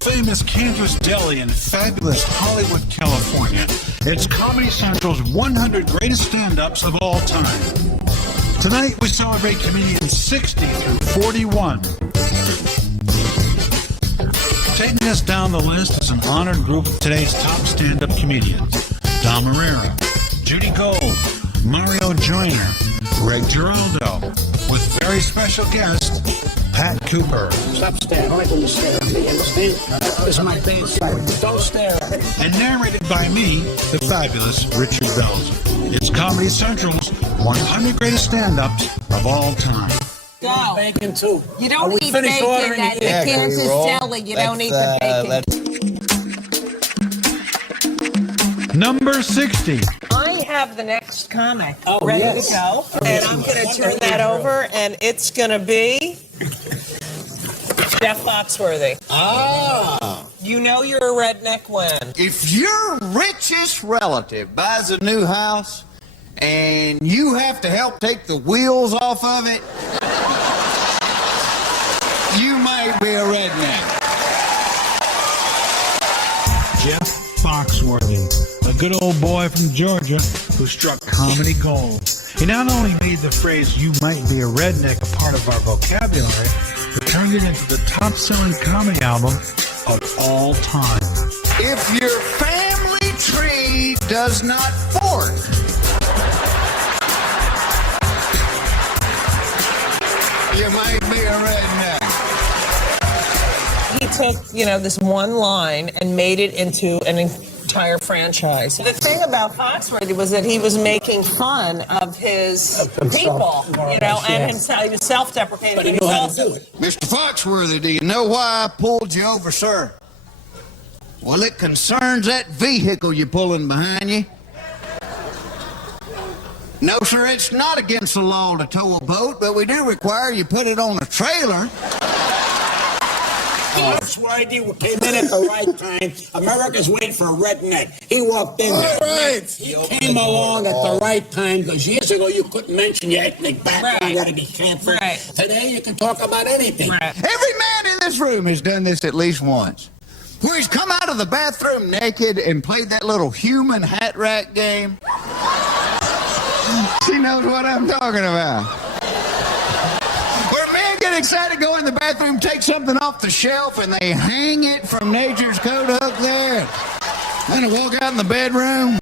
famous Kansas Deli in fabulous Hollywood, California, it's Comedy Central's 100 greatest stand-ups of all time. Tonight, we celebrate comedians 60 through 41. Taking us down the list is an honored group of today's top stand-up comedians. Dom Herrera, Judy Gold, Mario Joyner, Greg Giraldo, with very special guest, Pat Cooper. Stop staring. I like when you stare at me, understand? This is my bad side. Don't stare at me. And narrated by me, the fabulous Richard Belzer. It's Comedy Central's 100 greatest stand-ups of all time. Go. Bacon too. You don't eat bacon at the Kansas Deli. You don't eat the bacon. Number 60. I have the next comic ready to go. And I'm going to turn that over, and it's going to be Jeff Foxworthy. Ah. You know you're a redneck when? If your richest relative buys a new house and you have to help take the wheels off of it, you might be a redneck. Jeff Foxworthy, a good old boy from Georgia who struck comedy gold. He not only made the phrase, "you might be a redneck," a part of our vocabulary, but turned it into the top-selling comedy album of all time. If your family tree does not fork, you might be a redneck. He took, this one line and made it into an entire franchise. The thing about Foxworthy was that he was making fun of his people, and himself. He was self-deprecating. But he knew how to do it. Mr. Foxworthy, do you know why I pulled you over, sir? Well, it concerns that vehicle you're pulling behind you. No, sir, it's not against the law to tow a boat, but we do require you put it on a trailer. Foxworthy came in at the right time. America's waiting for a redneck. He walked in there. Right. He came along at the right time, because years ago you couldn't mention your ethnic background. Right. You got to be careful. Right. Today you can talk about anything. Right. Every man in this room has done this at least once. Where he's come out of the bathroom naked and played that little human hat rack game. She knows what I'm talking about. Where men get excited, go in the bathroom, take something off the shelf, and they hang it from nature's coat hook there. Then they walk out in the bedroom.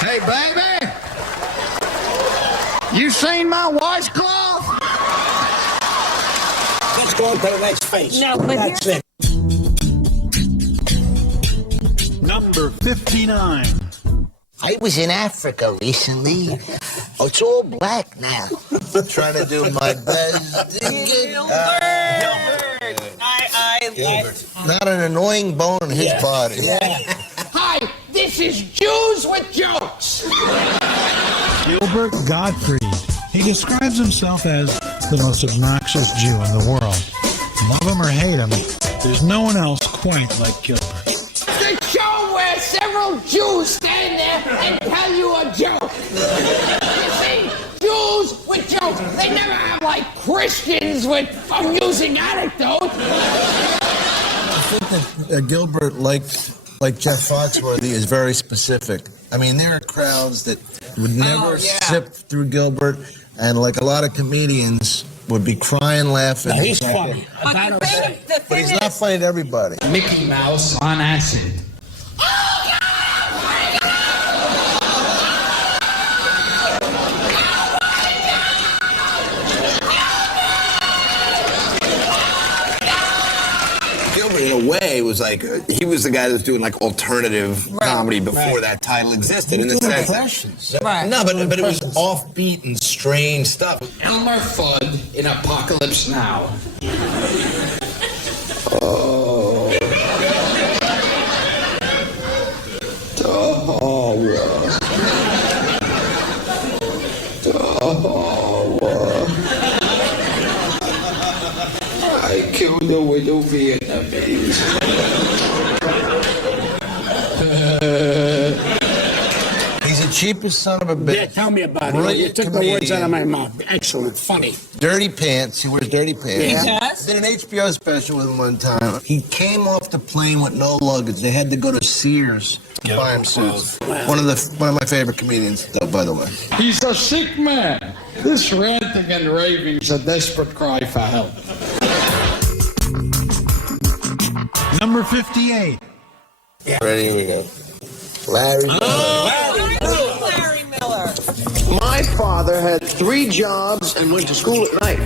Hey, baby. You seen my washcloth? Let's go on to the next face. No, but that's it. Number 59. I was in Africa recently. Oh, it's all black now. Trying to do my best. Gilbert. Not an annoying bone in his body. Hi, this is Jews with Jokes. Gilbert Gottfried. He describes himself as the most obnoxious Jew in the world. Love him or hate him, there's no one else quite like Gilbert. The show where several Jews stand there and tell you a joke. You see, Jews with jokes. They never have like Christians with amusing anecdotes. I think that Gilbert, like Jeff Foxworthy, is very specific. I mean, there are crowds that would never sip through Gilbert, and like a lot of comedians would be crying, laughing. No, he's funny. But But he's not funny to everybody. Mickey Mouse on acid. Gilbert, in a way, was like he was the guy that was doing like alternative comedy before that title existed. In the sense that, no, but it was offbeat and strange stuff. Elmer Fudd in Apocalypse Now. I killed the widow Vietnamese. He's a the cheapest son of a bitch. Yeah, tell me about it. You Brilliant took the words out of my comedian. mouth. Excellent, funny. Dirty pants. He wears dirty pants. He does? Did an HBO special with him one time. He came off the plane with no luggage. They had to go to Sears by himself. One of my favorite comedians, though, by the way. He's a sick man. This ranting and raving's a desperate cry for help. Number 58. Ready? Here we go. Larry. Larry Miller. My father had 3 jobs and went to school at night.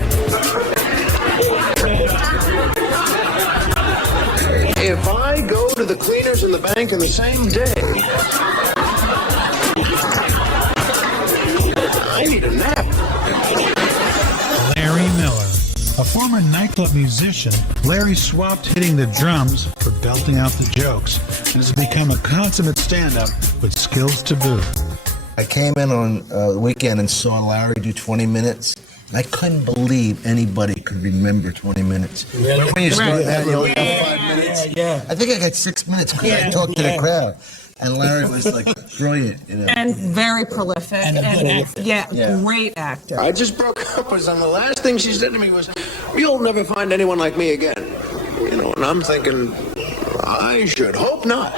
If I go to the cleaners in the bank in the same day, I need a nap. Larry Miller. A former nightclub musician, Larry swapped hitting the drums for belting out the jokes and has become a consummate stand-up with skills to boot. I came in on the weekend and saw Larry do 20 minutes. I couldn't believe anybody could remember 20 minutes. Really? When you start that, you only have 5 minutes. Yeah. I think I got 6 minutes because I talked to the crowd. And Larry was like brilliant, you know. And very prolific. And a good actor. Yeah, Yeah. great actor. I just broke up with her, and the last thing she said to me was, "You'll never find anyone like me again." You know, and I'm thinking, I should hope not.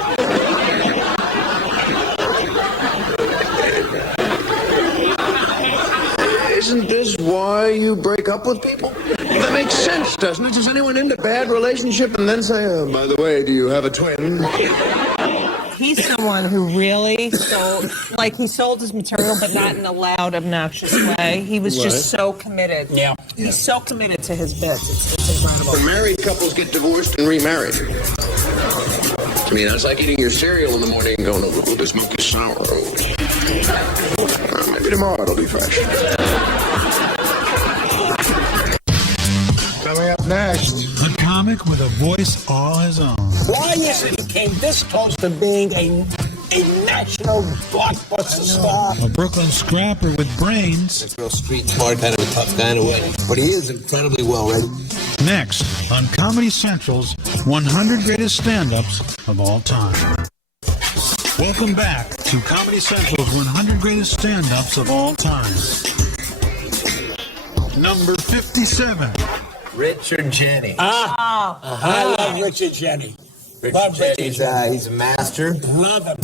Isn't this why you break up with people? That makes sense, doesn't it? Does anyone end a bad relationship and then say, "Oh, by the way, do you have a twin?" He's someone who really sold, like he sold his material, but not in a loud, obnoxious way. He was just so committed. Yeah. He's so committed to his bits. It's incredible. When married couples get divorced and remarried. To me, that's like eating your cereal in the morning and going, "Oh, this milk is sour." Maybe tomorrow it'll be fresh. Coming up next. A comic with a voice all his own. Why is it he came this close to being a national blockbuster star? A Brooklyn scrapper with brains. He's real street smart, kind of a tough guy in a way. But he is incredibly well read. Next on Comedy Central's 100 Greatest Stand-Ups of All Time. Welcome back to Comedy Central's 100 Greatest Stand-Ups of All Time. Number 57. Richard Jeni. I love Richard Jeni. Love Richard He's a master. Love him.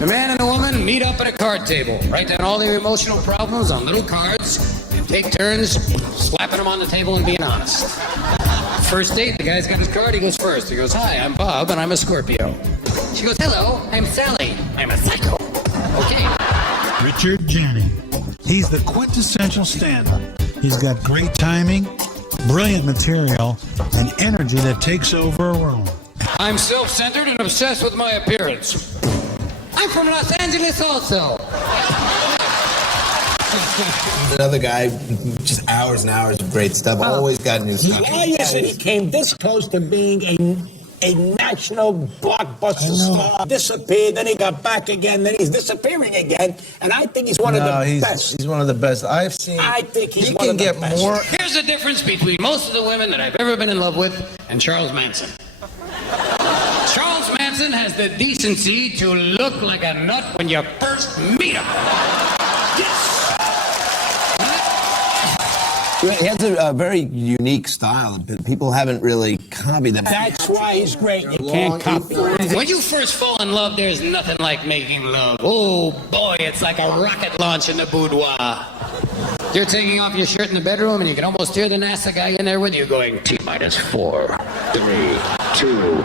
The man and the woman meet up at a card table, write down all their emotional problems on little cards, and take turns slapping them on the table and being honest. First date, the guy's got his card, he goes first. He goes, "Hi, I'm Bob, and I'm a Scorpio." She goes, "Hello, I'm Sally. I'm a psycho." Okay. Richard Jeni. He's the quintessential stand-up. He's got great timing, brilliant material, and energy that takes over a room. I'm self-centered and obsessed with my appearance. I'm from Los Angeles also. Another guy, just hours and hours of great stuff. Always got new stuff. Why is it he came this close to being a national blockbuster star? Disappeared, then he got back again, then he's disappearing again, and I think he's one of the best. He's one of the best I've seen. I think he's he one can of the get best. more. Here's the difference between most of the women that I've ever been in love with and Charles Manson. Charles Manson has the decency to look like a nut when you first meet him. He has a very unique style that people haven't really copied. That's why he's great. You can't copy. When you first fall in love, there's nothing like making love. Oh boy, it's like a rocket launch in the boudoir. You're taking off your shirt in the bedroom and you can almost hear the NASA guy in there with you going T-4, 3, 2.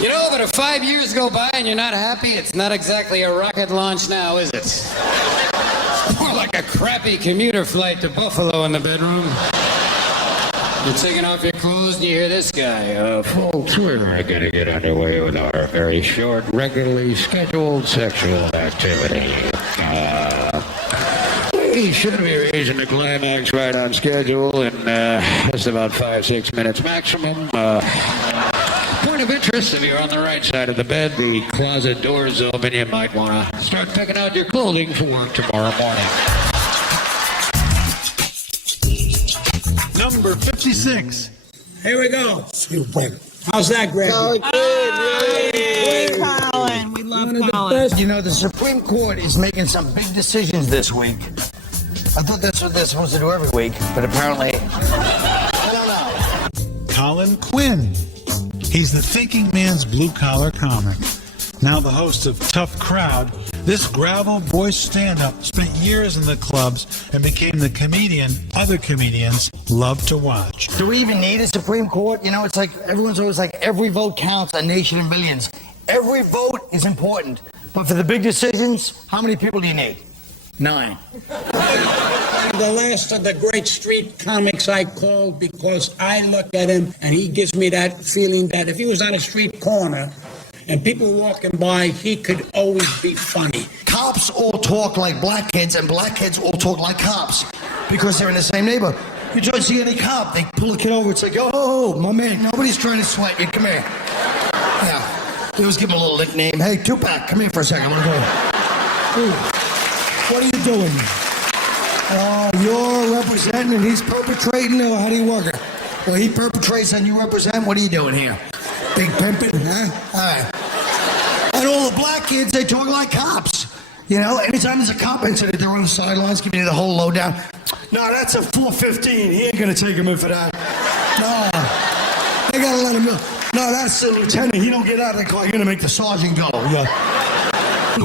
You know, but if 5 years go by and you're not happy, it's not exactly a rocket launch now, is it? It's more like a crappy commuter flight to Buffalo in the bedroom. You're taking off your clothes and you hear this guy. Folks, we're going to get underway with our very short, regularly scheduled sexual activity. We should be reaching the climax right on schedule in just about 5-6 minutes maximum. Point of interest, if you're on the right side of the bed, the closet door's open. You might want to start picking out your clothing for work tomorrow morning. Number 56. Here we go. You win. How's that, Greg? Hey, Colin. We love Colin. You know, the Supreme Court is making some big decisions this week. I thought that's what they're supposed to do every week, but apparently, I don't know. Colin Quinn. He's the thinking man's blue-collar comic. Now the host of Tough Crowd, this gravel voice stand-up spent years in the clubs and became the comedian other comedians love to watch. Do we even need a Supreme Court? You know, it's like everyone's always like, every vote counts, a nation of millions. Every vote is important. But for the big decisions, how many people do you need? 9. The last of the great street comics I called because I look at him and he gives me that feeling that if he was on a street corner and people walking by, he could always be funny. Cops all talk like black kids, and black kids all talk like cops because they're in the same neighborhood. You don't see any cop, they pull a kid over, it's like, oh, my man, nobody's trying to sweat you, come here. Yeah, they always give him a little nickname. Hey, Tupac, come here for a second, I'm gonna go. Hey, what are you doing? You're representing and he's perpetrating, or how do you work it? Well, he perpetrates and you represent, what are you doing here? Big pimping, huh? All right. And all the black kids, they talk like cops. You know, anytime there's a cop incident, they're on the sidelines giving you the whole lowdown. No, that's a 415. He ain't gonna take him in for that. No, they gotta let him go. No, that's the lieutenant. He don't get out of the car. You're gonna make the sergeant go.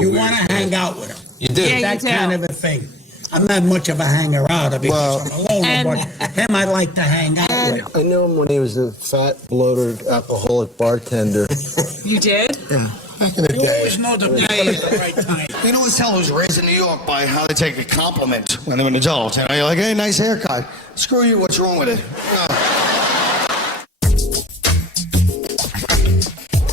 You want to hang out with him. You do. Yeah, That you do. kind of a thing. I'm not much of a hanger-outer because I'm alone, but him I like to hang out with. I knew him when he was a fat, bloated, alcoholic bartender. You did? Yeah, back in the You day. always know the people at the right time. You can always tell who's raised in New York by how they take a compliment when they're an adult. You know, you're like, hey, nice haircut. Screw you, what's wrong with it?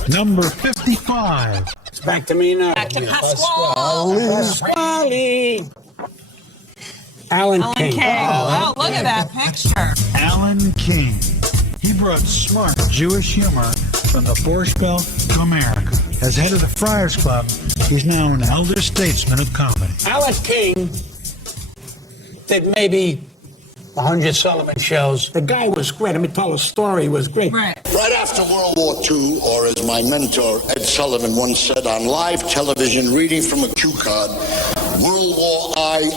No. Number 55. It's back to me now. Back to Pasquale. Pasquale. Alan King. Oh, look at that picture. Alan King. He brought smart Jewish humor from the Borscht Belt to America. As head of the Friars Club, he's now an elder statesman of comedy. Alan King did maybe 100 Sullivan shows. The guy was great. Let me tell a story. He was great. Right. Right after World War II, or as my mentor Ed Sullivan once said on live television, reading from a cue card, World War II.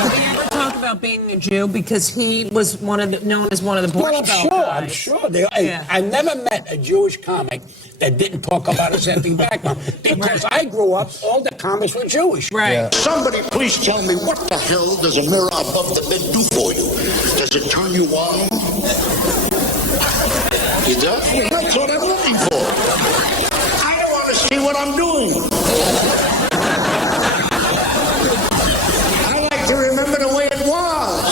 Did they ever talk about being a Jew? Because he was known as one of the Well, Borscht Belt guys. I'm sure. Yeah. I never met a Jewish comic that didn't talk about his ethnic background because I grew up, all the comics were Jewish. Right. Yeah. Somebody please tell me, what the hell does a mirror above the bed do for you? Does it turn you on? It does? Well, that's what I'm looking for. I don't want to see what I'm doing. I like to remember the way it was.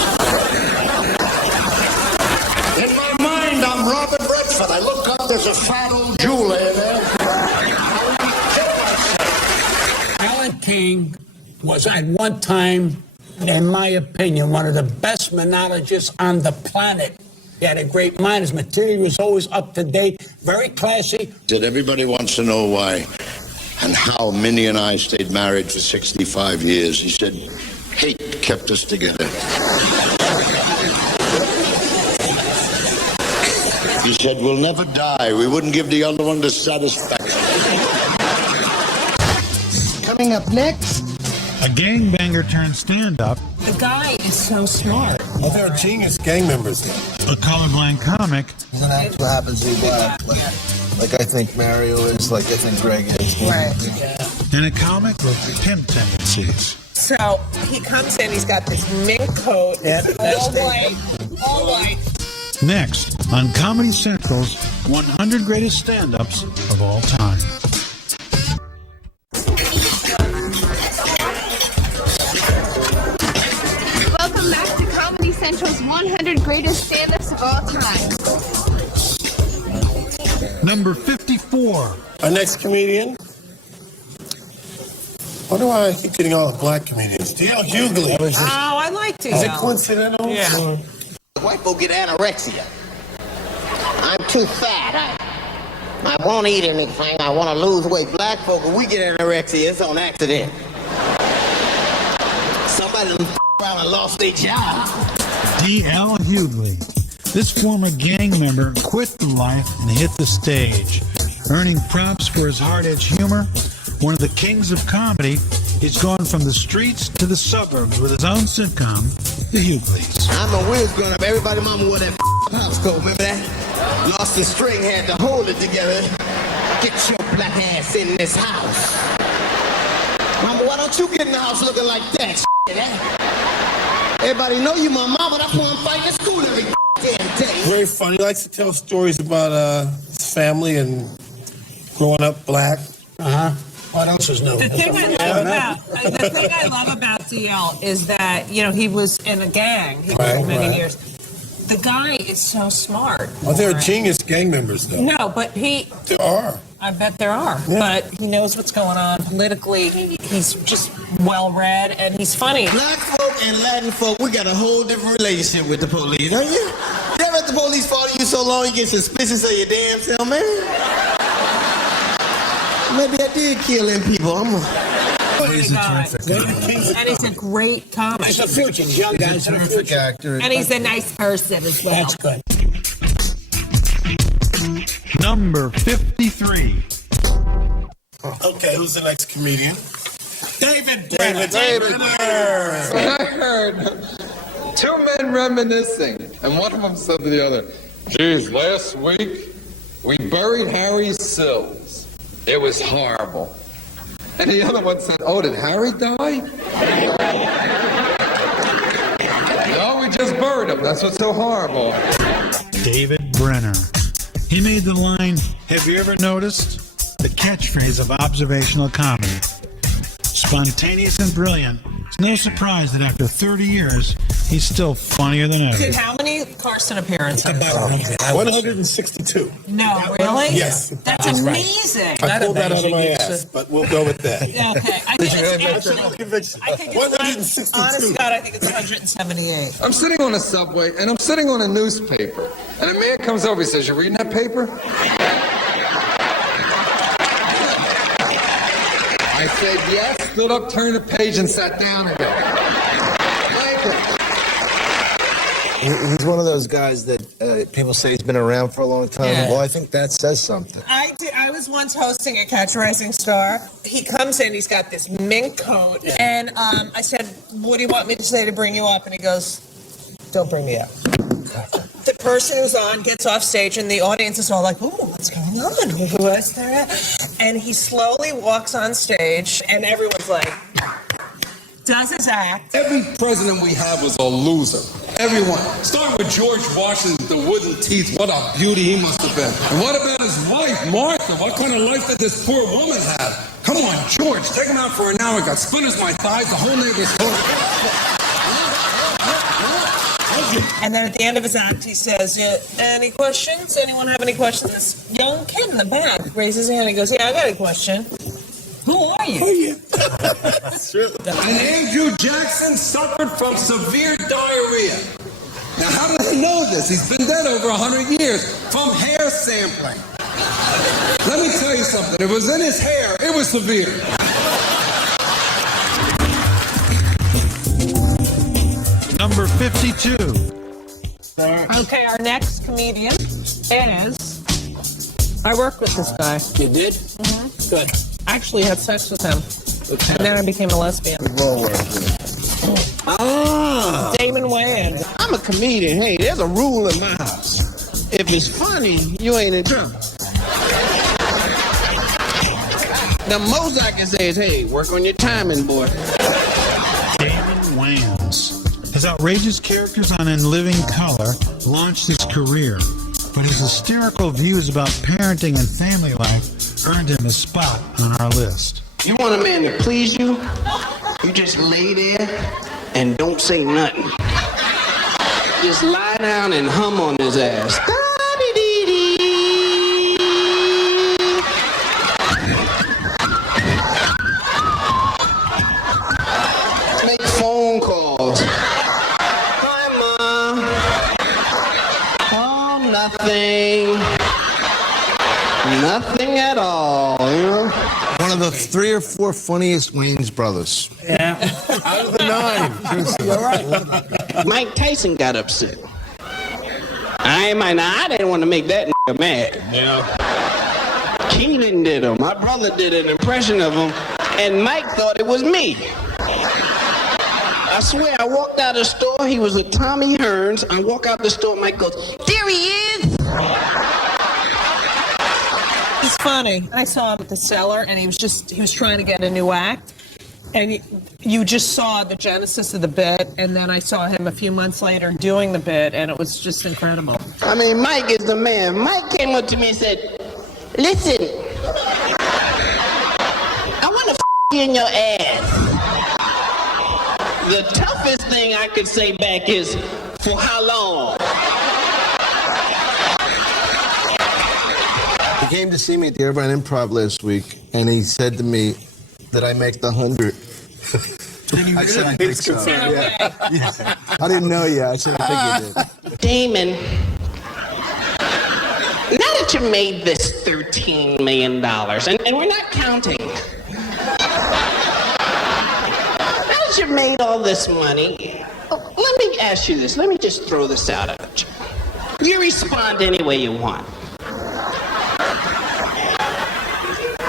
In my mind, I'm Robert Redford. I look up, there's a fat old Jew laying there. Alan King was at one time, in my opinion, one of the best monologists on the planet. He had a great mind. His material was always up to date, very classy. That everybody wants to know why and how Minnie and I stayed married for 65 years. He said, hate kept us together. He said, we'll never die. We wouldn't give the other one the satisfaction. Coming up next, A gangbanger turned stand-up, The guy is so smart. Oh, they're genius gang members. a colorblind comic, And that's what happens to be black. Like I think Mario is, like I think Greg is. Right. and a comic with pimp tendencies. So he comes in, he's got this mink coat, all white. Next, on Comedy Central's 100 Greatest Stand-Ups of All Time. Welcome back to Comedy Central's 100 Greatest Stand-Ups of All Time. Number 54. Our next comedian. Why do I keep getting all the black comedians? D.L. Hughley. Oh, I like to. Is it coincidental? Yeah. Wife will get anorexia. I'm too fat. I won't eat anything. I want to lose weight. Black folk, when we get anorexia, it's on accident. Somebody around and lost their job. D.L. Hughley. This former gang member quit the life and hit the stage. Earning props for his hard-edged humor, one of the kings of comedy, he's gone from the streets to the suburbs with his own sitcom, The Hughleys. I'm a whiz growing up. Everybody mama wore that pops coat. Remember that? Lost the string, had to hold it together. Get your black ass in this house. Mama, why don't you get in the house looking like that? Everybody know you my mama. That's why I'm fighting at school every damn day. Very funny. He likes to tell stories about his family and growing up black. What else is new? The thing I love about DL is that, you know, he was in a gang for many years. The guy is so smart. Well, they're genius gang members, though. No, but There are. I bet there are. Yeah. But he knows what's going on politically. He's just well-read, and he's funny. Black folk and Latin folk, we got a whole different relationship with the police, don't you? You ever let the police follow you so long you get suspicious of your damn self, man? Maybe I did kill them people. He's a terrific guy. And he's a great comic. He's a future young guy. He's a terrific actor. And he's a nice person as well. That's good. Number 53. Okay, who's the next comedian? David Brenner. I heard two men reminiscing, and one of them said to the other, "Geez, last week we buried Harry Sills. It was horrible." And the other one said, "Oh, did Harry die?" "No, we just buried him. That's what's so horrible." David Brenner. He made the line, "Have you ever noticed?" The catchphrase of observational comedy. Spontaneous and brilliant. It's no surprise that after 30 years, he's still funnier than ever. Did how many Carson appearances? 162. No, really? Yes. That's amazing. I pulled that out of my ass, but we'll go with that. Okay. I think it's 162. Honest God, I think it's 178. I'm sitting on a subway, and I'm sitting on a newspaper. And a man comes over, he says, "You reading that paper?" I said yes, stood up, turned the page, and sat down again. He's one of those guys that people say he's been around for a long time. Yeah. Well, I think that says something. I was once hosting a Catch a Rising Star. He comes in, he's got this mink coat, and I said, "What do you want me to say to bring you up?" And he goes, "Don't bring me up." The person who's on gets off stage, and the audience is all like, "Oh, what's going on? What's there?" And he slowly walks on stage, and everyone's like, does his act. Every president we have was a loser. Everyone. Starting with George Washington, the wooden teeth. What a beauty he must have been. And what about his wife, Martha? What kind of life did this poor woman have? Come on, George, take him out for an hour. Got splinters in my thighs, the whole neighborhood. And then at the end of his act, he says, "Any questions? Anyone have any questions?" This young kid in the back raises his hand and goes, "Yeah, I got a question. Who are you?" And Andrew Jackson suffered from severe diarrhea. Now, how did he know this? He's been dead over 100 years from hair sampling. Let me tell you something. If it was in his hair, it was severe. Number 52. Okay, our next comedian is... I worked with this guy. You did? Mm-hmm. Good. I actually had sex with him. And then I became a lesbian. Damon Wayans. I'm a comedian. Hey, there's a rule in my house. If it's funny, you ain't in trouble. The most I can say is, hey, work on your timing, boy. Damon Wayans. His outrageous characters on In Living Color launched his career, but his hysterical views about parenting and family life earned him a spot on our list. You want a man to please you? You just lay there and don't say nothing. Just lie down and hum on his ass. Make phone calls. Hi, Ma. Oh, nothing. Nothing at all, you know? One of the 3 or 4 funniest Wayans brothers. Yeah. Out of the 9. You're right. Mike Tyson got upset. I didn't want to make that nigga mad. Yeah. Keenan did him. My brother did an impression of him, and Mike thought it was me. I swear, I walked out of the store. He was with Tommy Hearns. I walk out the store. Mike goes, "There he is." It's funny. I saw him at the cellar, and he was trying to get a new act. And you just saw the genesis of the bit, and then I saw him a few months later doing the bit, and it was just incredible. I mean, Mike is the man. Mike came up to me and said, "Listen, I want to you in your ass." The toughest thing I could say back is, "For how long?" He came to see me at the Irvine Improv last week, and he said to me that I make the 100. I said, I think so. Yeah. I didn't know yet. I said, I think you did. Damon, now that you made this $13 million, and we're not counting, now that you've made all this money, let me ask you this. Let me just throw this out at you. You respond any way you want.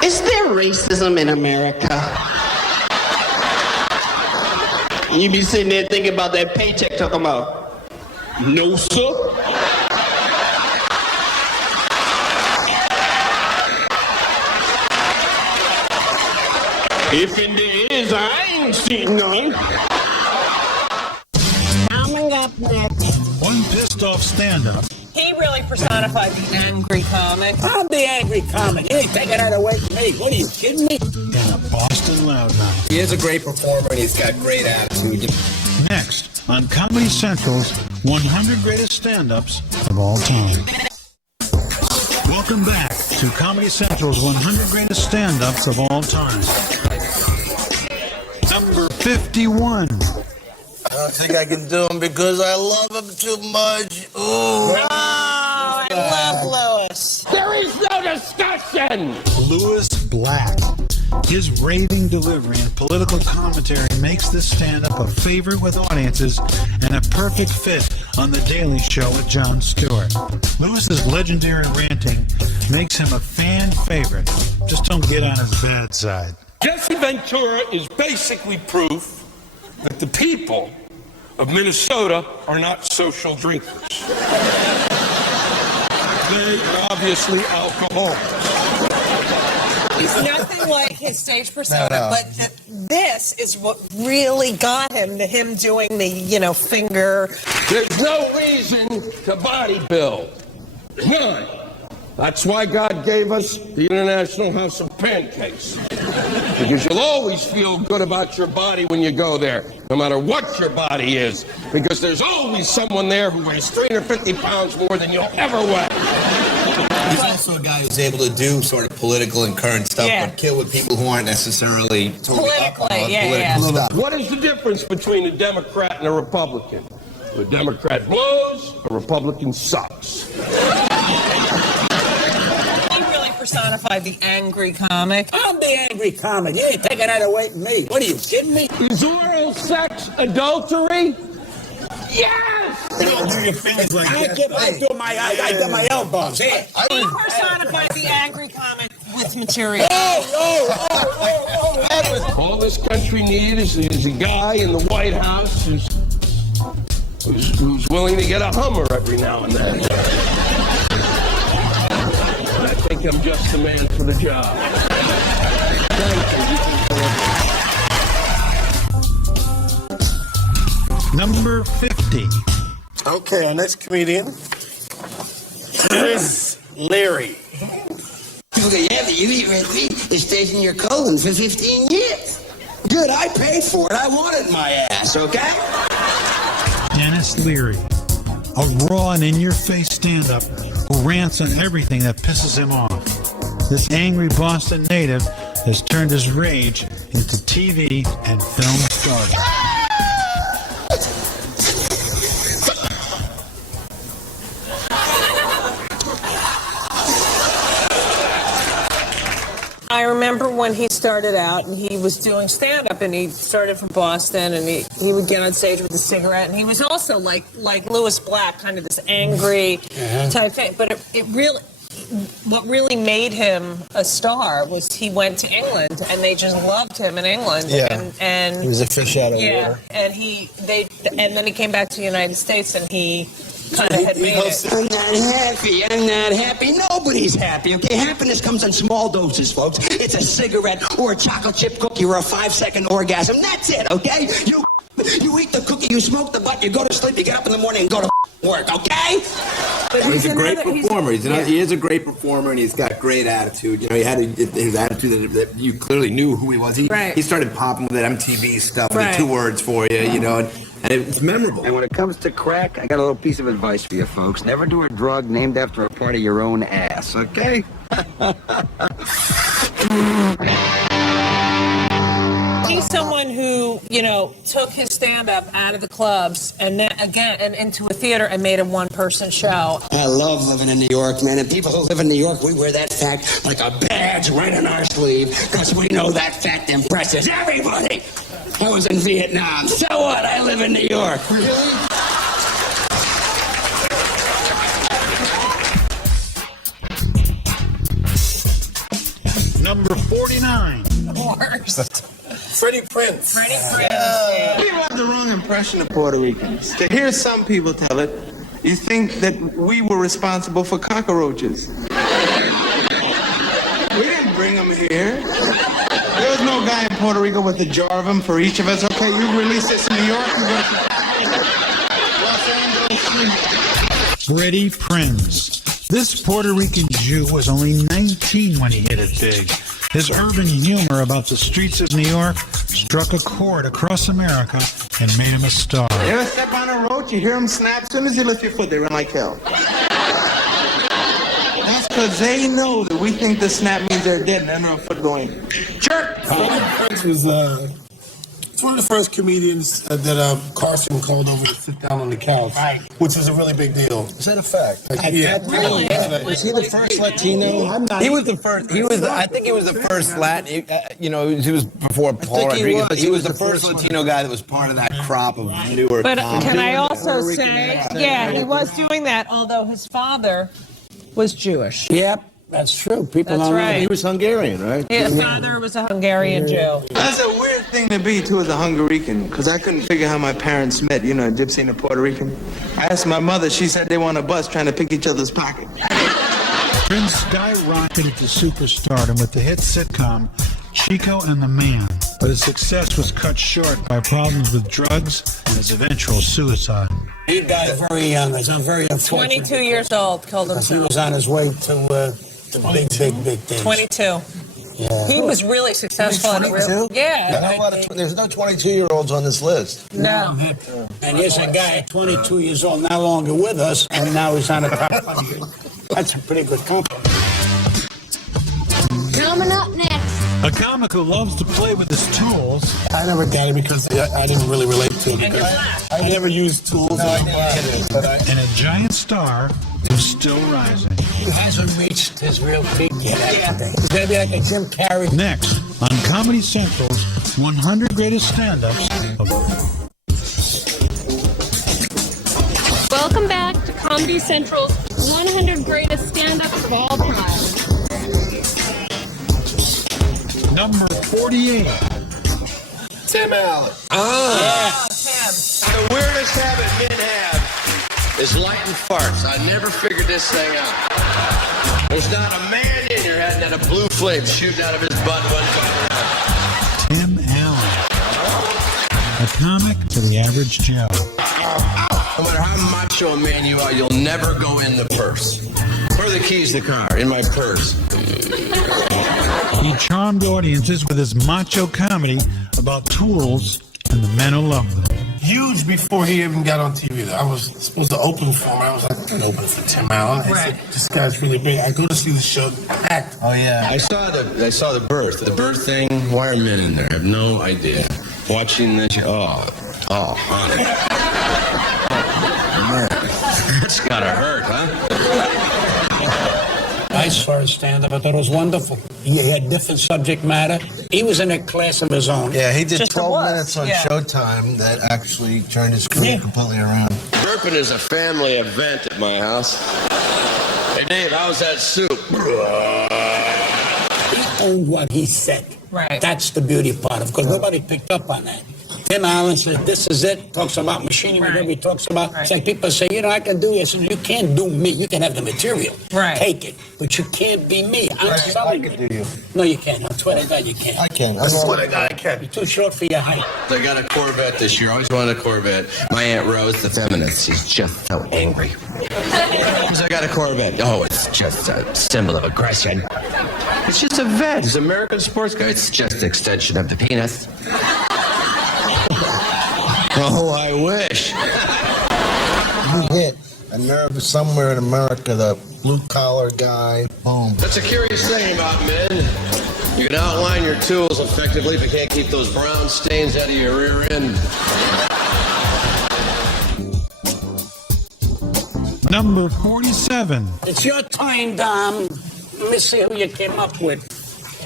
Is there racism in America? You be sitting there thinking about that paycheck, talking about, "No, sir." If there is, I ain't seen none. Coming up next. One pissed off stand-up. He really personified the angry comic. I'm the angry comic. You ain't taking that away from me. What are you kidding me? And a Boston loudmouth. He is a great performer and he's got great attitude. Next on Comedy Central's 100 Greatest Stand-Ups of All Time. Welcome back to Comedy Central's 100 Greatest Stand-Ups of All Time. Number 51. I don't think I can do him because I love him too much. Ooh. Oh, I love Lewis. There is no discussion. Lewis Black. His raving delivery and political commentary makes this stand-up a favorite with audiences and a perfect fit on The Daily Show with Jon Stewart. Lewis's legendary ranting makes him a fan favorite. Just don't get on his bad side. Jesse Ventura is basically proof that the people of Minnesota are not social drinkers. They are obviously alcoholics. He's nothing like his stage persona, but this is what really got him to him doing the, finger. There's no reason to bodybuild. None. That's why God gave us the International House of Pancakes. Because you'll always feel good about your body when you go there, no matter what your body is. Because there's always someone there who weighs 350 pounds more than you'll ever weigh. He's also a guy who's able to do sort of political and current stuff, but kill with people who aren't necessarily totally up on political stuff. What is the difference between a Democrat and a Republican? A Democrat blows, a Republican sucks. Personified the angry comic. I'm the angry comic. You ain't taking that away from me. What are you kidding me? Is oral sex adultery? Yes! You don't do your fingers like that. I do my elbows. Here. He personified the angry comic with material. All this country needs is a guy in the White House who's willing to get a Hummer every now and then. I think I'm just the man for the job. Number 50. Okay, our next comedian, Chris Leary. Yeah, you eat red meat. It stays in your colon for 15 years. Good, I paid for it. I wanted my ass, okay? Dennis Leary. A raw and in-your-face stand-up who rants on everything that pisses him off. This angry Boston native has turned his rage into TV and film stardom. I remember when he started out, and he was doing stand-up, and he started from Boston, and he would get on stage with a cigarette, and he was also like Lewis Black, kind of this angry type thing. But what really made him a star was he went to England, and they just loved him in England. Yeah, and he was a fish out of water. And then he came back to the United States, and he kind of had made it. I'm not happy. Nobody's happy, okay? Happiness comes in small doses, folks. It's a cigarette or a chocolate chip cookie or a 5-second orgasm. That's it, okay? You eat the cookie, you smoke the butt, you go to sleep, you get up in the morning and go to work, okay? He's a great performer. He is a great performer, and he's got great attitude. You know, he had his attitude that you clearly knew who he was. He started popping with that MTV stuff, the 2 words for you, you know, and it's memorable. And when it comes to crack, I got a little piece of advice for you folks. Never do a drug named after a part of your own ass, okay? He's someone who, you know, took his stand-up out of the clubs and then again and into a theater and made a one-person show. I love living in New York, man. And people who live in New York, we wear that fact like a badge right on our sleeve because we know that fact impresses everybody. I was in Vietnam. So what? I live in New York. Really? Number 49. Worst. Freddie Prinze. People have the wrong impression of Puerto Ricans. To hear some people tell it, you think that we were responsible for cockroaches. We didn't bring them here. There was no guy in Puerto Rico with a jar of them for each of us. Okay, you release this in New York, you go to Los Angeles. Freddie Prinze. This Puerto Rican Jew was only 19 when he hit it big. His urban humor about the streets of New York struck a chord across America and made him a star. You ever step on a roach, you hear them snap, as soon as you lift your foot, they run like hell. That's because they know that we think the snap means they're dead and they're on foot going, jerk! Freddie Prinze was it's one of the first comedians that Carson called over to sit down on the couch, which was a really big deal. Is that a fact? Really? Was he the first Latino? He was the first. I think he was the first Latin. You know, he was before Paul Rodriguez. But he was the first Latino guy that was part of that crop of newer. But comedy. can I also say, he was doing that, although his father was Jewish. Yep. That's true. People That's don't right. know. He was Hungarian, right? His father was a Hungarian Jew. That's a weird thing to be, too, as a Hungarian, because I couldn't figure how my parents met, you know, a gypsy and a Puerto Rican. I asked my mother, she said they were on a bus trying to pick each other's pocket. Prince skyrocketed to superstardom with the hit sitcom Chico and the Man, but his success was cut short by problems with drugs and his eventual suicide. He died very young. It was very unfortunate. 22 years old, killed Because he himself. was on his way to big things. 22. Yeah. He was really successful. in a real- There's no 22-year-olds on this list. No. And here's a guy, 22 years old, no longer with us, and now he's on the top 100. That's a pretty good compliment. Coming up next. A comic who loves to play with his tools. I never got it because I didn't really relate to it. Because I never used tools. And a giant star who's still rising. He hasn't reached his real peak yet. He's going to be like a Jim Carrey. Next, on Comedy Central's 100 Greatest Stand-Ups of Welcome back to Comedy Central's 100 Greatest Stand-Ups of All Time. Number 48. Tim Allen. The weirdest habit men have is lighting farts. I never figured this thing out. There's not a man in here hadn't had a blue flame shooting out of his butt one time. Tim Allen. A comic for the average Joe. No matter how macho a man you are, you'll never go in the purse. Where are the keys to the car? In my purse. He charmed audiences with his macho comedy about tools and the men who love them. Huge before he even got on TV. Though. I was supposed to open for him. I was like, I can't open for Tim Allen. I said, this guy's really big. I go to see the show, packed. Oh yeah. I saw the birth. The birth thing. Why are men in there? I have no idea. Watching this. Honey. That's gotta hurt, huh? I I saw his stand-up. I thought it was wonderful. He had different subject matter. He was in a class of his own. Yeah, he did 12 minutes on Showtime that actually turned his career completely around. Burping is a family event at my house. Hey, Dave, how's that soup? He owned what he said. Right. That's the beauty part of it, because nobody picked up on that. Tim Allen said, this is it, talks about machining, whatever he talks about. It's like people say, I can do this. You can't do me. You can have the material. Take it. But you can't be me. I'm selling I can do you. No, you can't. I swear to God, you can't. I can. I swear to God, I can't. You're too short for your height. I got a Corvette this year. Always wanted a Corvette. My Aunt Rose, the feminist, she's just so angry. Because I got a Corvette. Oh, it's just a symbol of aggression. It's just a vet. It's an American sports car. It's just an extension of the penis. Oh, I wish. You hit a nerve somewhere in America, the blue-collar guy, boom. That's a curious thing about men. You can outline your tools effectively if you can't keep those brown stains out of your rear end. Number 47. It's your time, Dom. Let me see who you came up with.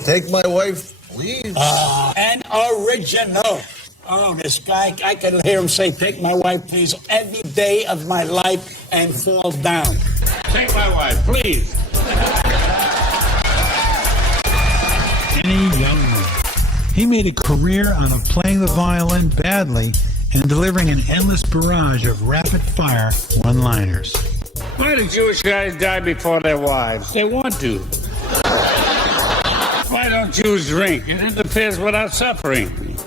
Take my wife, please. An original. Oh, this guy, I can hear him say, take my wife, please, every day of my life and fall down. Take my wife, please. Kenny Youngman. He made a career out of playing the violin badly and delivering an endless barrage of rapid-fire one-liners. Why do Jewish guys die before their wives? They want to. Why don't Jews drink? It interferes without suffering.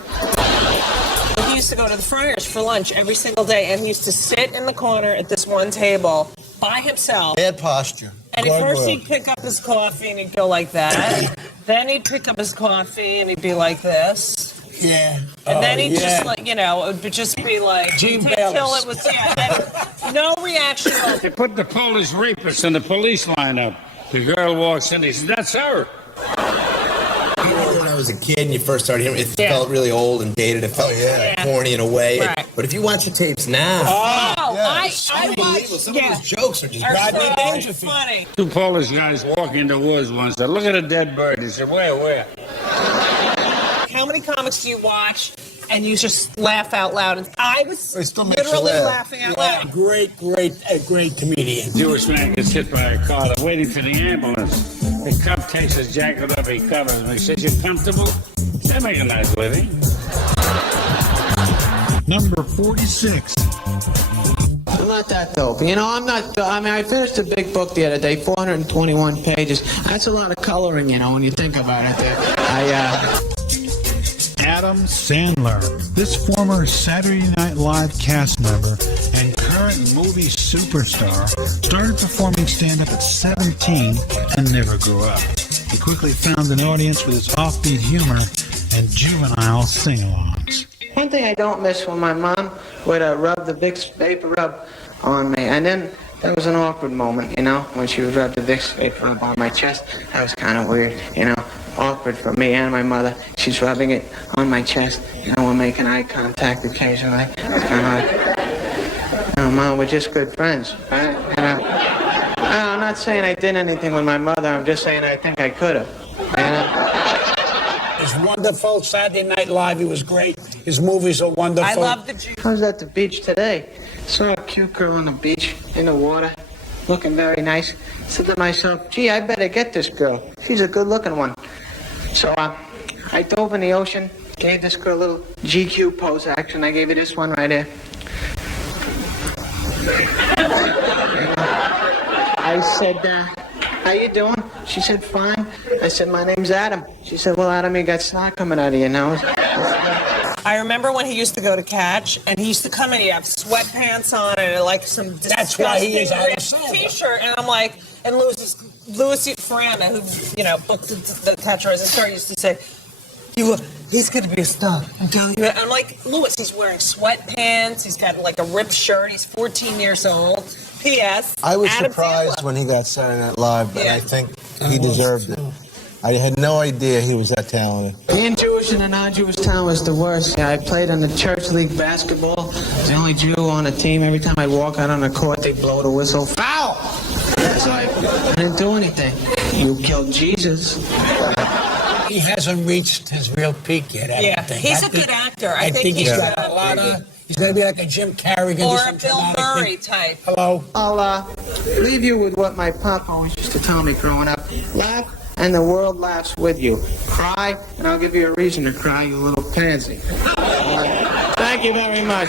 He used to go to the Friars for lunch every single day, and he used to sit in the corner at this one table by himself. Bad posture. And at first he'd pick up his coffee and he'd go like that. Then he'd pick up his coffee and he'd be like this. Yeah. And then he'd just like, it would just be like, Gene until Bayless. it was, then no reaction. They put the Polish rapist in the police lineup. The girl walks in, he says, that's her. When I was a kid and you first started hearing it, felt really old and dated. It felt corny in a way. Right. But if you watch the tapes now, I watched. some of those jokes are just Rodney funny. Two Polish guys walking in the woods once said, look at a dead bird. He said, where? How many comics do you watch and you just laugh out loud? And I was literally laughing out loud. Great comedian. Jewish man gets hit by a car. They're waiting for the ambulance. The cop takes his jacket up. He covers him. He says, you comfortable? They make a nice living. Number 46. I'm not that dope. I finished a big book the other day, 421 pages. That's a lot of coloring, when you think about it. Adam Sandler. This former Saturday Night Live cast member and current movie superstar started performing stand-up at 17 and never grew up. He quickly found an audience with his offbeat humor and juvenile sing-alongs. One thing I don't miss when my mom would rub the Vicks Vapor Rub on me, and then there was an awkward moment, when she would rub the Vicks Vapor Rub on my chest. That was kind of weird, awkward for me and my mother. She's rubbing it on my chest, we're making eye contact occasionally. It's kind of like, Mom, we're just good friends, right? I'm not saying I did anything with my mother. I'm just saying I think I could have. It's wonderful. Saturday Night Live, he was great. His movies are wonderful. I love the Jews. I was at the beach today. Saw a cute girl on the beach in the water, looking very nice. Said to myself, gee, I better get this girl. She's a good-looking one. So I dove in the ocean, gave this girl a little GQ pose action. I gave her this one right here. I said, how you doing? She said, fine. I said, my name's Adam. She said, well, Adam, you got snot coming out of your nose. I remember when he used to go to Catch, and he used to come in, he'd have sweatpants on and like some That's why he is disgusting Adam Sandler. T-shirt, and I'm like, and Louis Farama, who booked the Catch Rising Star, used to say, he's gonna be a star. I'm telling you. I'm like, Louis, he's wearing sweatpants. He's got like a ripped shirt. He's 14 years old. P.S. I was Adam surprised Sandler. when he got Saturday Night Live, but Yeah. I think he deserved it. I had no idea he was that talented. Being Jewish in a non-Jewish town was the worst. I played on the church league basketball. The only Jew on the team. Every time I'd walk out on the court, they'd blow the whistle. Foul! So I didn't do anything. You killed Jesus. He hasn't reached his real peak yet, I don't think. He's I a good actor. I think he's got a lot of... He's going to be like a Jim Carrey. Or a Bill Murray type. Hello? I'll leave you with what my pop always used to tell me growing up. Laugh, and the world laughs with you. Cry, and I'll give you a reason to cry, you little pansy. Thank you very much.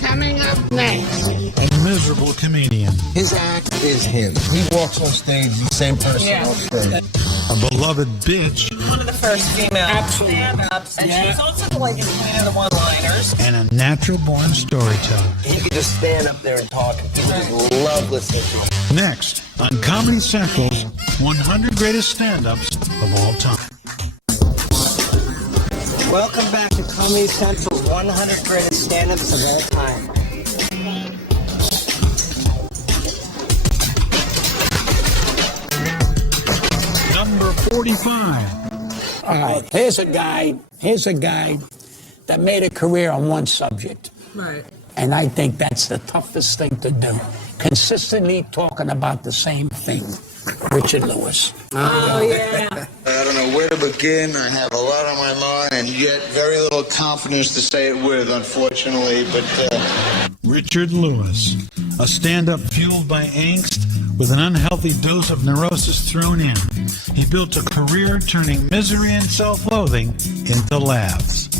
Coming up next. A miserable comedian. His act is him. He walks on stage the same person on stage. A beloved bitch. One of the first female stand-ups. And she's also like in the one-liners. And a natural-born storyteller. He could just stand up there and talk, and people just love listening to him. Next, on Comedy Central's 100 Greatest Stand-Ups of All Time. Welcome back to Comedy Central's 100 Greatest Stand-Ups of All Time. Number 45. All right, here's a guy that made a career on one subject. Right. And I think that's the toughest thing to do. Consistently talking about the same thing. Richard Lewis. Oh, yeah. I don't know where to begin. I have a lot on my mind, and yet very little confidence to say it with, unfortunately. But Richard Lewis, a stand-up fueled by angst with an unhealthy dose of neurosis thrown in. He built a career turning misery and self-loathing into laughs.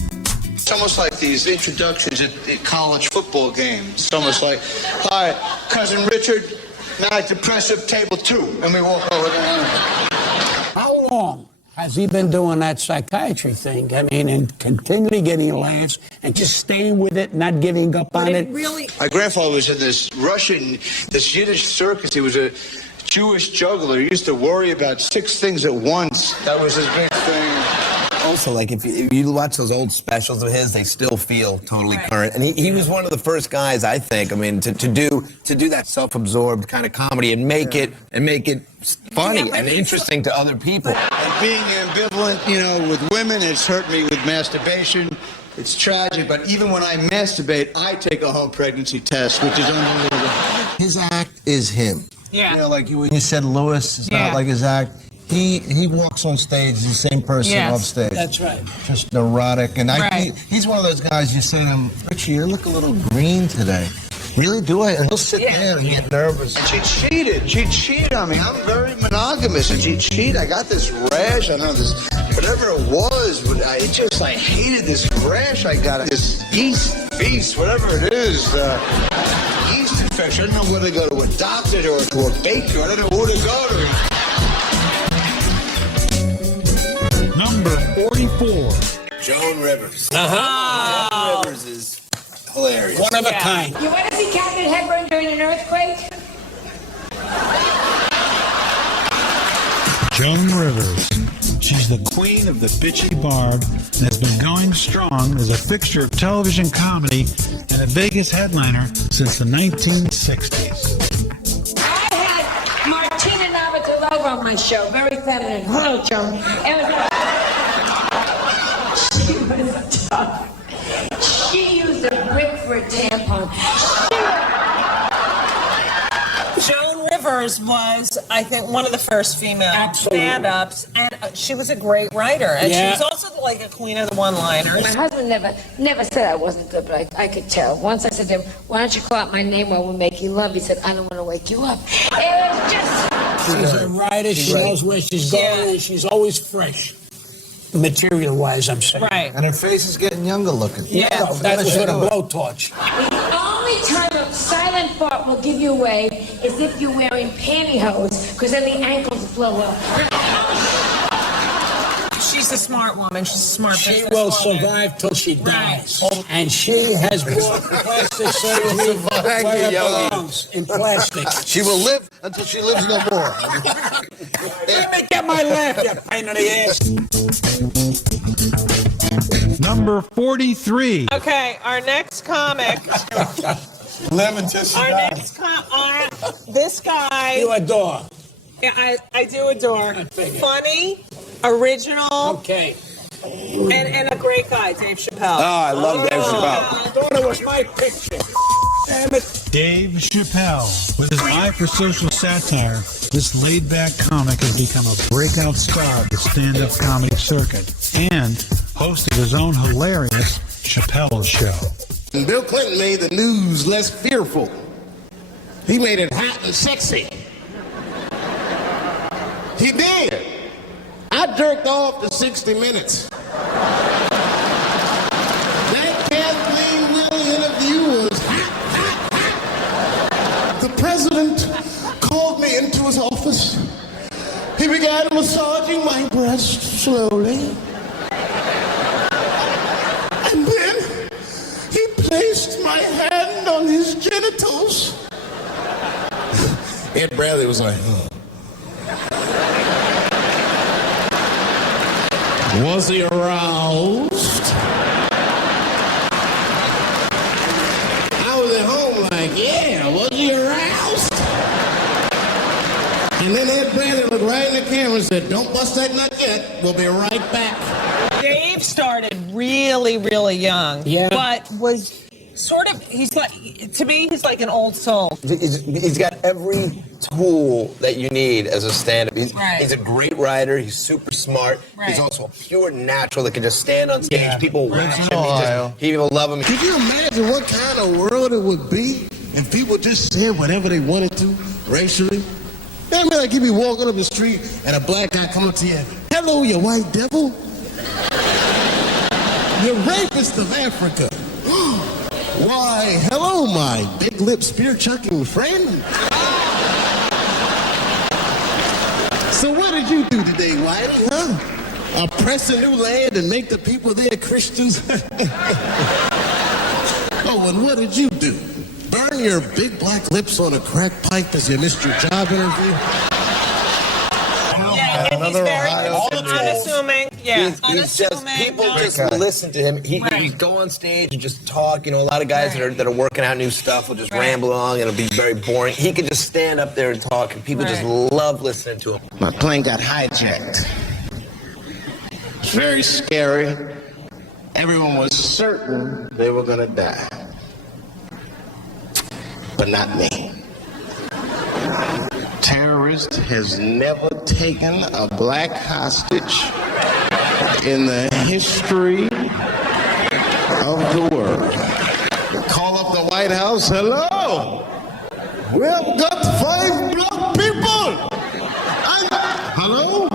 it's almost like these introductions at college football games. It's almost like, hi, Cousin Richard, manic depressive, table 2, and we walk over there. How long has he been doing that psychiatry thing? I mean, and continually getting laughs and just staying with it, not giving up on it. Really? My grandfather was in this Yiddish circus. He was a Jewish juggler. He used to worry about 6 things at once. That was his big thing. Also, like, if you watch those old specials of his, they still feel totally current. And he was one of the first guys, I think, I mean, to do that self-absorbed kind of comedy and make it funny and interesting to other people. And being ambivalent, you know, with women, it's hurt me with masturbation. It's tragic, but even when I masturbate, I take a home pregnancy test, which is unbelievable. His act is him. Yeah. You know, like when you said Lewis is not like his act. He walks on stage the same person off stage. That's right. Just neurotic. And he's one of those guys you say to him, Richie, you look a little green today. Really, do I? And he'll sit there and get nervous. And she cheated. She cheated on me. I'm very monogamous, and she cheated. I got this rash. I don't know, this, whatever it was, but I hated this rash I got. This yeast, whatever it is, yeast infection. I don't know whether to go to a doctor or to a baker. I don't know who to go to. Number 44. Joan Rivers. Uh-huh. Joan Rivers is hilarious. One of a kind. You want to see Captain Hepburn during an earthquake? Joan Rivers. She's the queen of the bitchy barb and has been going strong as a fixture of television comedy and a Vegas headliner since the 1960s. I had Martina Navratilova on my show, very feminine. Hello, Joan. She was tough. She used a brick for a tampon. Joan Rivers was, I think, one of the first female stand-ups, and she was a great writer. And she was also like a queen of the one-liners. My husband never said I wasn't good, but I could tell. Once I said to him, why don't you call out my name while we're making love? He said, I don't want to wake you up. It was just... She's a writer. She knows where she's going, and she's always fresh. Material-wise, I'm saying. Right. And her face is getting younger looking. Yeah, that was with a blowtorch. The only time a silent fart will give you away is if you're wearing pantyhose, because then the ankles blow up. She's a smart woman. She's a smart She will survive till she dies. And she has bought plastic surgery where it belongs, in plastic. She will live until she lives no more. Let me get my laugh, you pain in the ass. Number 43. Okay, our next comic. This guy. You adore. Yeah, I do adore. Funny, original. Okay. And a great guy, Dave Chappelle. Oh, I love Dave Chappelle. I thought it was my picture. Damn it. Dave Chappelle, with his eye for social satire, This laid-back comic has become a breakout star of the stand-up comedy circuit and host of his own hilarious Chappelle Show. And Bill Clinton made the news less fearful. He made it hot and sexy. He did. I jerked off to 60 Minutes. That Kathleen Will interview was hot, hot, hot. The president called me into his office. He began massaging my breast slowly. And then he placed my hand on his genitals. Ed Bradley was like, Was he aroused? I was at home like, yeah, was he aroused? And then Ed Bradley looked right in the camera and said, don't bust that nut yet. We'll be right back. Dave started really, really young. Yeah. But was sort of, he's like, to me, he's like an old soul. He's got every tool that you need as a stand-up. He's a great writer. He's super smart. Right. He's also a pure natural that can just stand on stage. Yeah. People watch him. People love him. Could you imagine what kind of world it would be if people just said whatever they wanted to racially? You know what I mean? Like you'd be walking up the street and a black guy come up to you, hello, you white devil. You're rapist of Africa. Why, hello, my big lip spear chucking friend. So what did you do today, Whitey, huh? Oppress a new land and make the people there Christians? Oh, and what did you do? Burn your big black lips on a crack pipe as you missed your job interview? Yeah, and he's very unassuming. Yeah, He's just, people just listen to him. He go on stage and just talk. You know, a lot of guys that are working out new stuff will just ramble along and it'll be very boring. He can just stand up there and talk, and people just love listening to him. My plane got hijacked. It's very scary. Everyone was certain they were gonna die. But not me. Terrorist has never taken a black hostage in the history of the world. Call up the White House, hello! We've got 5 black people! Hello?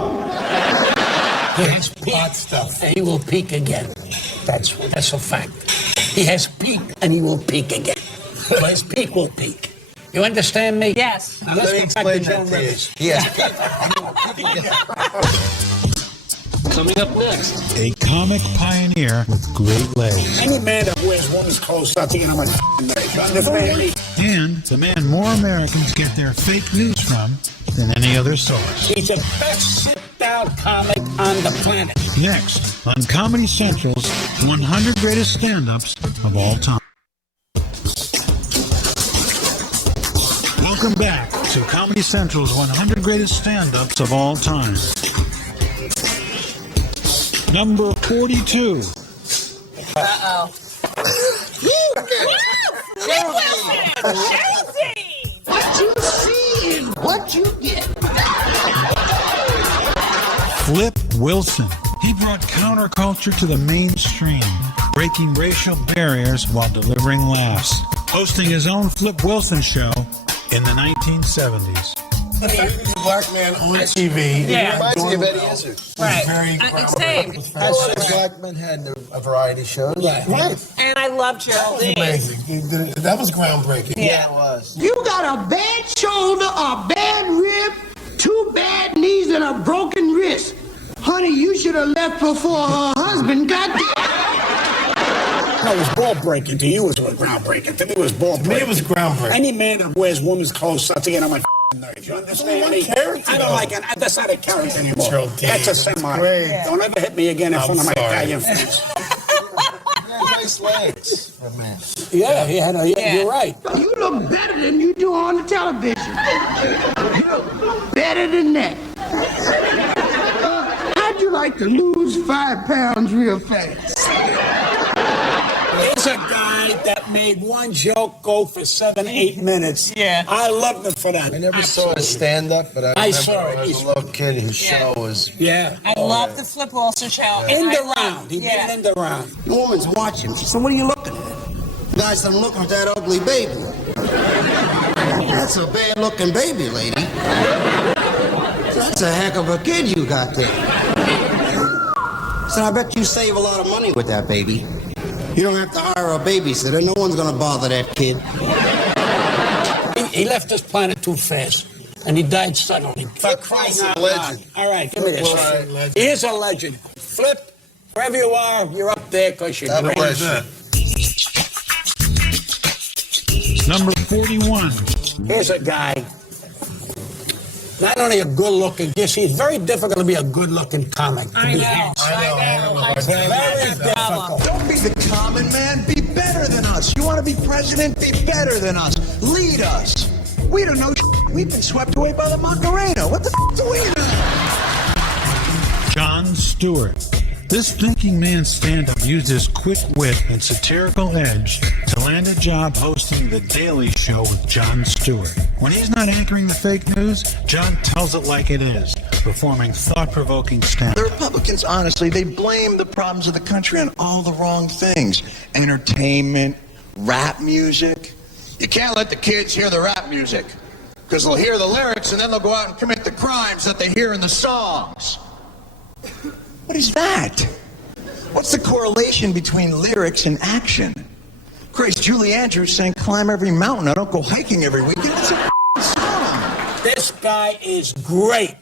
He has peaked stuff, and he will peak again. That's a fact. He has peaked, and he will peak again. So his peak will peak. You understand me? Yes. Now let's go back to Joan Rivers. Coming up next, a comic pioneer with great legs. Any man that wears woman's clothes starts thinking I'm a nerd. You understand me? And the man more Americans get their fake news from than any other source. He's the best sit-down comic on the planet. Next, on Comedy Central's 100 Greatest Stand-Ups of All Time. Welcome back to Comedy Central's 100 Greatest Stand-Ups of All Time. Number 42. Uh-oh. What you see is what you get. Flip Wilson. He brought counterculture to the mainstream, breaking racial barriers while delivering laughs. Hosting his own Flip Wilson show in the 1970s. The fact that a black man on TV. Yeah. Reminds me of Eddie Izzard. Right. Same. That's Black Men had a variety shows. Right. And I love Geraldine. Amazing. That was groundbreaking. Yeah, it was. You got a bad shoulder, a bad rib, 2 bad knees, and a broken wrist. Honey, you should have left before her husband got there. No, it was ball breaking. To you, it was groundbreaking. To me, it was ball breaking. To me, it was groundbreaking. Any man that wears woman's clothes starts thinking I'm a nerd. You understand me? I don't like it. That's not a character anymore. That's a semi. Don't ever hit me again in front of my Italian friends. Nice legs for a man. Yeah, you're right. You look better than you do on the television. You look better than that. How'd you like to lose 5 pounds real fast? Here's a guy that made one joke go for 7-8 minutes. Yeah. I loved him for that. I never saw a stand-up, but I remember saw it. when I was a little kid, his show was... Yeah. I love the Flip Wilson show. In the round. He did it in the round. The woman's watching. She said, what are you looking at? The guy said, I'm looking at that ugly baby. That's a bad-looking baby, lady. That's a heck of a kid you got there. So I bet you save a lot of money with that baby. You don't have to hire a babysitter. No one's gonna bother that kid. He left this planet too fast, and he died suddenly. For crying out loud. All right, give me this. Here's a legend. Flip, wherever you are, you're up there because you're great. Number 41. Here's a guy, not only a good-looking, he's very difficult to be a good-looking comic. I know. Very difficult. Don't be the common man. Be better than us. You want to be president? Be better than us. Lead us. We don't know. We've been swept away by the Macarena. What the do we know? Jon Stewart. This thinking man's stand-up used his quick wit and satirical edge to land a job hosting The Daily Show with Jon Stewart. When he's not anchoring the fake news, Jon tells it like it is, performing thought-provoking stand-up. The Republicans, honestly, they blame the problems of the country on all the wrong things. Entertainment, rap music. You can't let the kids hear the rap music, because they'll hear the lyrics and then they'll go out and commit the crimes that they hear in the songs. What is that? What's the correlation between lyrics and action? Christ, Julie Andrews sang Climb Every Mountain. I don't go hiking every weekend. It's a song. This guy is great.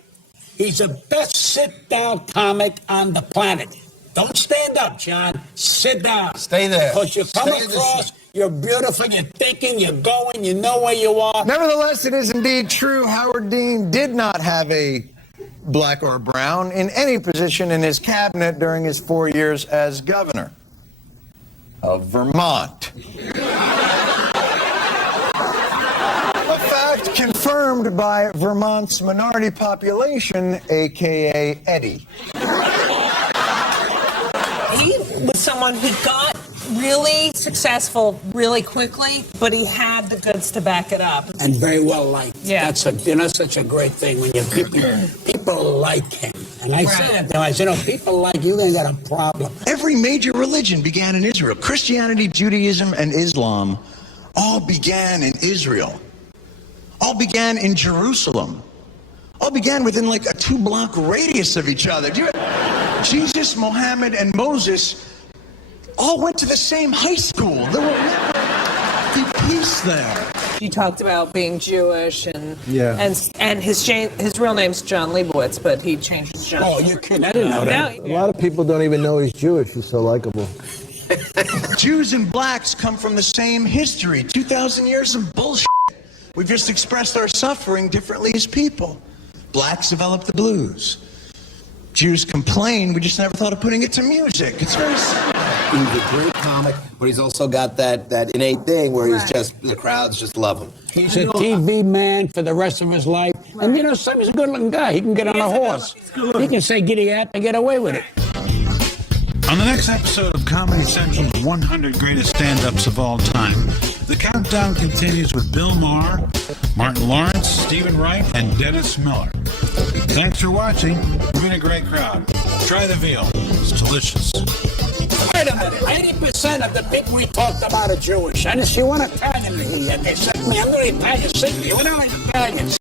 He's the best sit-down comic on the planet. Don't stand up, John. Sit down. Stay there. Because you come Stay across, you're beautiful, you're thinking, you're going, you know where you are. Nevertheless, it is indeed true Howard Dean did not have a black or brown in any position in his cabinet during his 4 years as governor of Vermont. A fact confirmed by Vermont's minority population, a.k.a. Eddie. He was someone who got really successful really quickly, but he had the goods to back it up. And very well liked. Yeah. That's such a great thing when people like him. And I said to him, I said, people like you, they got a problem. Every major religion began in Israel. Christianity, Judaism, and Islam all began in Israel. All began in Jerusalem. All began within like a 2-block radius of each other. Jesus, Mohammed, and Moses all went to the same high school. There will never be peace there. He talked about being Jewish and Yeah. and his real name's John Leibowitz, but he changed his John. Oh, you kidding? I didn't know that. A lot of people don't even know he's Jewish. He's so likable. Jews and blacks come from the same history. 2,000 years of bullshit. We've just expressed our suffering differently as people. Blacks developed the blues. Jews complain, we just never thought of putting it to music. It's very simple. He's a great comic, but he's also got that innate thing where he's just, the crowds just love him. He's a TV man for the rest of his life. And he's a good-looking guy. He can get on a horse. He can say giddy up and get away with it. On the next episode of Comedy Central's 100 Greatest Stand-Ups of All Time, the countdown continues with Bill Maher, Martin Lawrence, Stephen Wright, and Dennis Miller. Thanks for watching. You've been a great crowd. Try the veal. It's delicious. Wait a minute. 80% of the people we talked about are Jewish. I didn't see one Italian here yet. They said to me, I'm going to Italian city. We're not Italians.